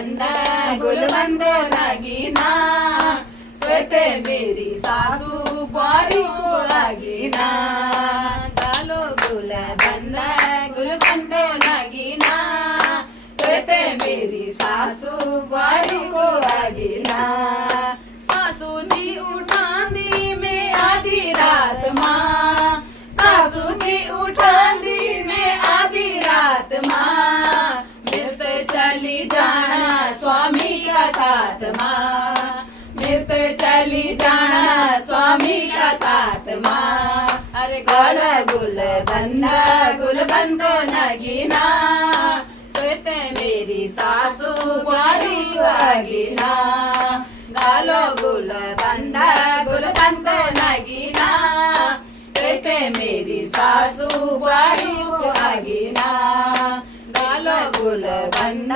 बंद गुलबंद नगीना कहते मेरी सासू बारी को आगीना गालो गुलबंद गुलबंद नगीना कहते मेरी सासू बारी को आगीना सासू जी उठांदी में आधी रात माँ सासू जी उठांदी में आधी रात माँ मिलत चली जाना स्वामी का साथ माँ मिलत चली जाना स्वामी का साथ माँ अरे गल गुल बंद नगीना कहते मेरी सासू बारी आगीना गालो गुल बंद नगीना कहते मेरी सासू बारी आगीना गालो गुल बंद